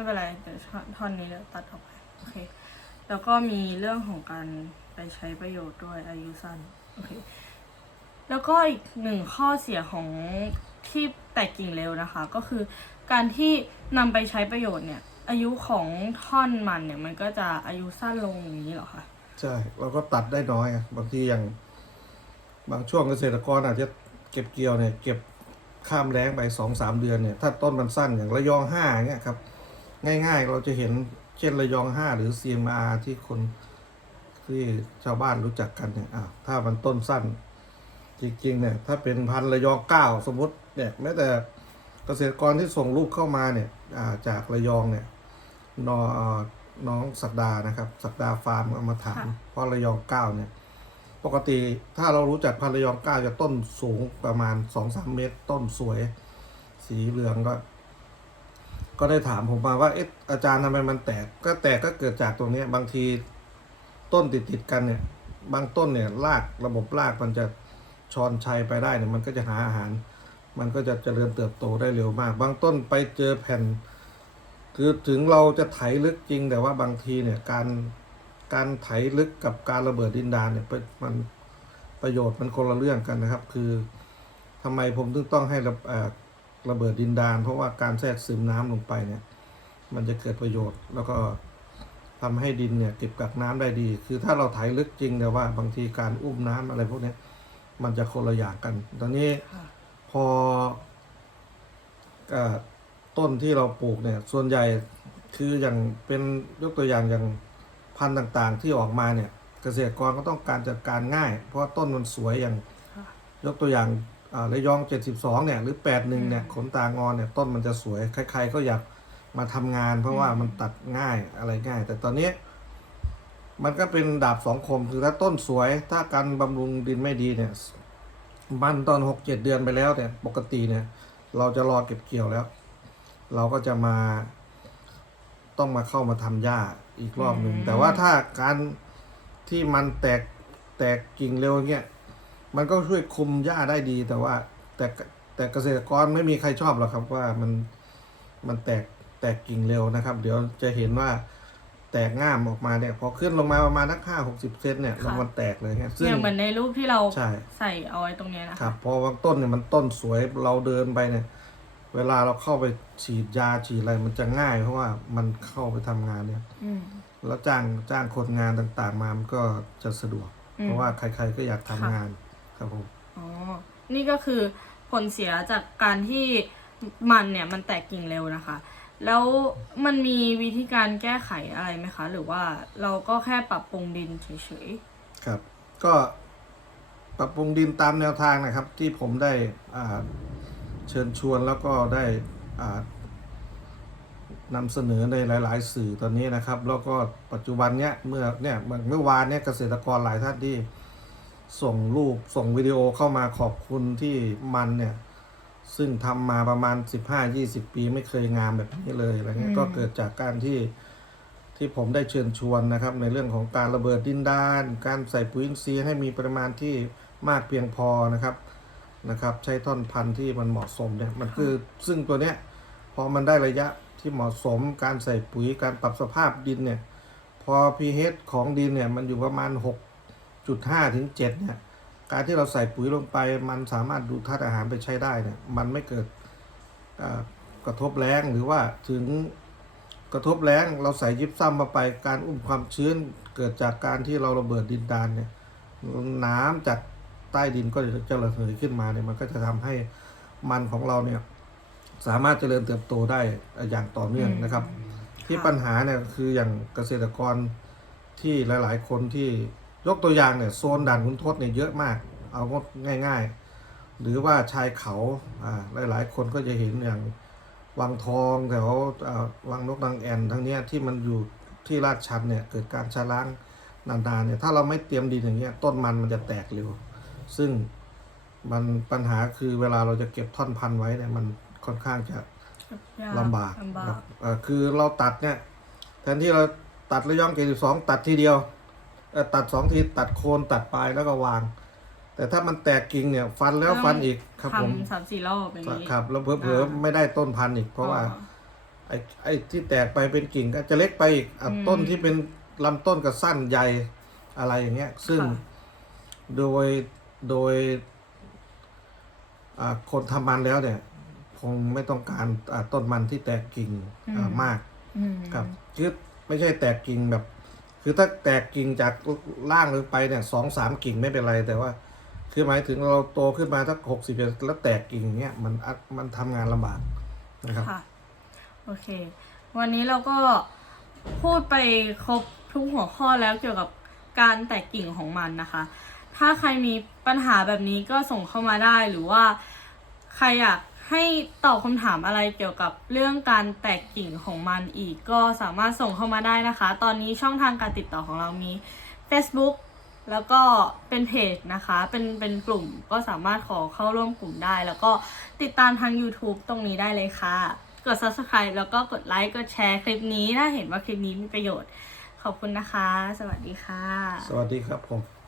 ไม่เป็นไรเดี๋ยวท่อนท่อนนี้เดี๋ยวตัดออกไปโอเค แล้วก็มีเรื่องของการไปใช้ประโยชน์ด้วยอายุสั้นโอเคแล้วก็อีกหนึ่งข้อเสียของที่แตกกิ่งเร็วนะคะ ก็คือการที่นำไปใช้ประโยชน์เนี่ย อายุของท่อนมันเนี่ย มันก็จะอายุสั้นลงอย่างนี้เหรอคะใช่เราก็ตัดได้น้อยบางทีอย่าง บางช่วงเกษตรกรอาจจะเก็บเกี่ยวเนี่ยเก็บข้ามแล้งไปสองสามเดือนเนี่ย ถ้าต้นมันสั้นอย่างระยองห้าเนี่ยครับ ง่ายๆ เราจะเห็นเช่นระยองห้าหรือ CMR ที่คนที่ชาวบ้านรู้จักกันเนี่ยอ่าถ้ามันต้นสั้น จริงๆเนี่ยถ้าเป็นพันธุ์ระยองเก้าสมมติเนี่ยแม้แต่เกษตรกรที่ส่งลูกเข้ามาเนี่ยอ่าจากระยองเนี่ยนอน้องสักดานะครับ สักดาฟาร์มเอามาถามค่ะเพราะระยองเก้าเนี่ย ปกติถ้าเรารู้จักพันธุ์ระยองเก้าจะต้นสูงประมาณสองสามเมตร ต้นสวย สีเหลืองก็ ก็ได้ถามผมมาว่าเอ๊ะอาจารย์ทำไมมันแตก ก็แตกก็เกิดจากตรงนี้บางทีต้นติดติดกันเนี่ย บางต้นเนี่ยรากระบบรากมันจะชอนชัยไปได้เนี่ยมันก็จะหาอาหาร มันก็จะเจริญเติบโตได้เร็วมาก บางต้นไปเจอแผ่น คือถึงเราจะไถลึกจริงแต่ว่าบางทีเนี่ยการการไถลึกกับการระเบิดดินดานเนี่ยมันประโยชน์มันคนละเรื่องกันนะครับ คือทำไมผมถึงต้องให้ ระเบิดดินดาน เพราะว่าการแทรกซึมน้ำลงไปเนี่ยมันจะเกิดประโยชน์ แล้วก็ทำให้ดินเนี่ยเก็บกักน้ำได้ดี คือถ้าเราไถลึกจริงแต่ว่าบางทีการอุ้มน้ำอะไรพวกนี้มันจะคนละอย่างกัน ตอนนี้พอต้นที่เราปลูกเนี่ย ส่วนใหญ่คืออย่างเป็นยกตัวอย่างอย่างพันธุ์ต่างๆ ที่ออกมาเนี่ย เกษตรกรก็ต้องการจัดการง่าย เพราะต้นมันสวยอย่างยกตัวอย่าง ระยอง 72 เนี่ย หรือ 81 เนี่ย ขนตางอนเนี่ย ต้นมันจะสวย ใคร ๆ ก็อยากมาทำงาน เพราะว่ามันตัดง่ายอะไรง่าย แต่ตอนนี้ มันก็เป็นดาบสองคม คือถ้าต้นสวย ถ้าการบำรุงดินไม่ดีเนี่ย มันตอนหกเจ็ดเดือนไปแล้วเนี่ย ปกติเนี่ย เราจะรอเก็บเกี่ยวแล้ว เราก็จะมา ต้องมาเข้ามาทำหญ้าอีกรอบหนึ่งอืมแต่ว่าถ้าการที่มันแตกแตกกิ่งเร็วเงี้ย มันก็ช่วยคุมหญ้าได้ดี แต่ว่าแต่แต่เกษตรกรไม่มีใครชอบหรอกครับว่ามันมันแตกแตกกิ่งเร็วนะครับ เดี๋ยวจะเห็นว่าแตกง่ามออกมาเนี่ยพอขึ้นลงมาประมาณนักห้าหกสิบเซนเนี่ยแล้วมันแตกเลยเงี้ยซึ่ง อย่างเหมือนในรูปที่เราใช่ ใส่เอาไว้ตรงเนี้ยนะคคะรับพอบางต้นเนี่ยมันต้นสวยเราเดินไปเนี่ย เวลาเราเข้าไปฉีดยาฉีดอะไรมันจะง่าย เพราะว่ามันเข้าไปทำงานเนี่ย อืม แล้วจ้างจ้างคนงานต่างๆมามันก็จะสะดวก อืมเพราะว่าใครๆก็อยากทำค่ะ งาน ครับผมอ๋อ นี่ก็คือผลเสียจากการที่มันเนี่ยมันแตกกิ่งเร็วนะคะ แล้วมันมีวิธีการแก้ไขอะไรไหมคะ หรือว่าเราก็แค่ปรับปรุงดินเฉยครับ ก็ปรับปรุงดินตามแนวทางนะครับ ที่ผมได้อ่าเชิญชวนแล้วก็ได้อ่านำเสนอในหลาย ๆ สื่อตอนนี้นะครับ แล้วก็ปัจจุบันเนี้ยเมื่อเนี่ยเมื่อเมื่อวานเนี้ยเกษตรกรหลายท่านที่ ส่งรูปส่งวิดีโอเข้ามาขอบคุณที่มันเนี่ย ซึ่งทำมาประมาณ 15-20 ปีไม่เคยงามแบบนี้เลยอะไรเงี้ยก็เกิดจากการที่ที่ผมได้เชิญชวนนะครับ ในเรื่องของการระเบิดดินดาน การใส่ปุ๋ยอินทรีย์ให้มีปริมาณที่มากเพียงพอนะครับนะครับ ใช้ท่อนพันธุ์ที่มันเหมาะสมเนี่ยมันคือซึ่งตัวเนี้ยพอมันได้ระยะที่เหมาะสมการใส่ปุ๋ยการปรับสภาพดินเนี่ย พอ pH ของดินเนี่ย มันอยู่ประมาณ 6.5ถึง7เนี่ย การที่เราใส่ปุ๋ยลงไป มันสามารถดูดธาตุอาหารไปใช้ได้เนี่ย มันไม่เกิดกระทบแรงหรือว่าถึงกระทบแรงเราใส่ยิบซ้ำมาไปการอุ้มความชื้นเกิดจากการที่เราระเบิดดินดานเนี่ยน้ำจากใต้ดินก็จะระเหยขึ้นมาเนี่ยมันก็จะทำให้มันของเราเนี่ยสามารถเจริญเติบโตได้อย่างต่อเนื่องนะครับ ที่ปัญหาเนี่ยคืออย่างเกษตรกรที่หลาย ๆ คนที่ ยกตัวอย่างเนี่ยโซนด่านขุนทดเนี่ยเยอะมาก เอาง่ายๆ หรือว่าชายเขาอ่าหลายๆ คนก็จะเห็นอย่างวังทองแถวเอ่อวังนกนางแอ่นทั้งเนี้ยที่มันอยู่ที่ลาดชันเนี่ยเกิดการชะล้างนานๆเนี่ยถ้าเราไม่เตรียมดินอย่างเงี้ยต้นมันมันจะแตกเร็ว ซึ่งมันปัญหาคือเวลาเราจะเก็บท่อนพันธุ์ไว้เนี่ยมันค่อนข้างจะๆยกลำบากลำบาครักบเอ่อคือเราตัดเนี่ยแทนที่เราตัดระยองเกสองตัดทีเดียวเอ่อ ตัดสองทีตัดโคนตัดปลายแล้วก็วาง แต่ถ้ามันแตกกิ่งเนี่ย ฟันแล้วฟันอีกครับผมทำสามสี่รอบอย่างนี้ครับแล้วเผลอๆไม่ได้ต้นพันธุ์อีก เพราะว่าไอ้ไอ้ที่แตกไปเป็นกิ่งก็จะเล็กไปอีกอะอืมต้นที่เป็นลำต้นก็สั้นใหญ่อะไรอย่างเงี้ย ซึ่งค่ะโดยโดยอ่าคนทำมันแล้วเนี่ยคงไม่ต้องการอ่าต้นมันที่แตกกิ่งอ่ามากอืมครับคือไม่ใช่แตกกิ่งแบบ คือถ้าแตกกิ่งจากล่างลงไปเนี่ยสองสามกิ่งไม่เป็นไรแต่ว่า คือหมายถึงเราโตขึ้นมาสักหกสิบแล้วแตกกิ่งเงี้ยมันมันทำงานลำบากนะครับค่ะโอเค วันนี้เราก็พูดไปครบทุกหัวข้อแล้วเกี่ยวกับการแตกกิ่งของมันนะคะ ถ้าใครมีปัญหาแบบนี้ก็ส่งเข้ามาได้หรือว่าใครอยาก ให้ตอบคำถามอะไรเกี่ยวกับเรื่องการแตกกิ่งของมันอีกก็สามารถส่งเข้ามาได้นะคะ ตอนนี้ช่องทางการติดต่อของเรามี Facebook แล้วก็เป็นเพจนะคะ เป็นเป็นกลุ่มก็สามารถขอเข้าร่วมกลุ่มได้ แล้วก็ติดตามทาง YouTube ตรงนี้ได้เลยค่ะ กด Subscribe แล้วก็กดไลค์กดแชร์คลิปนี้ถ้าเห็นว่าคลิปนี้มีประโยชน์ ขอบคุณนะคะ สวัสดีค่ะ สวัสดีครับผม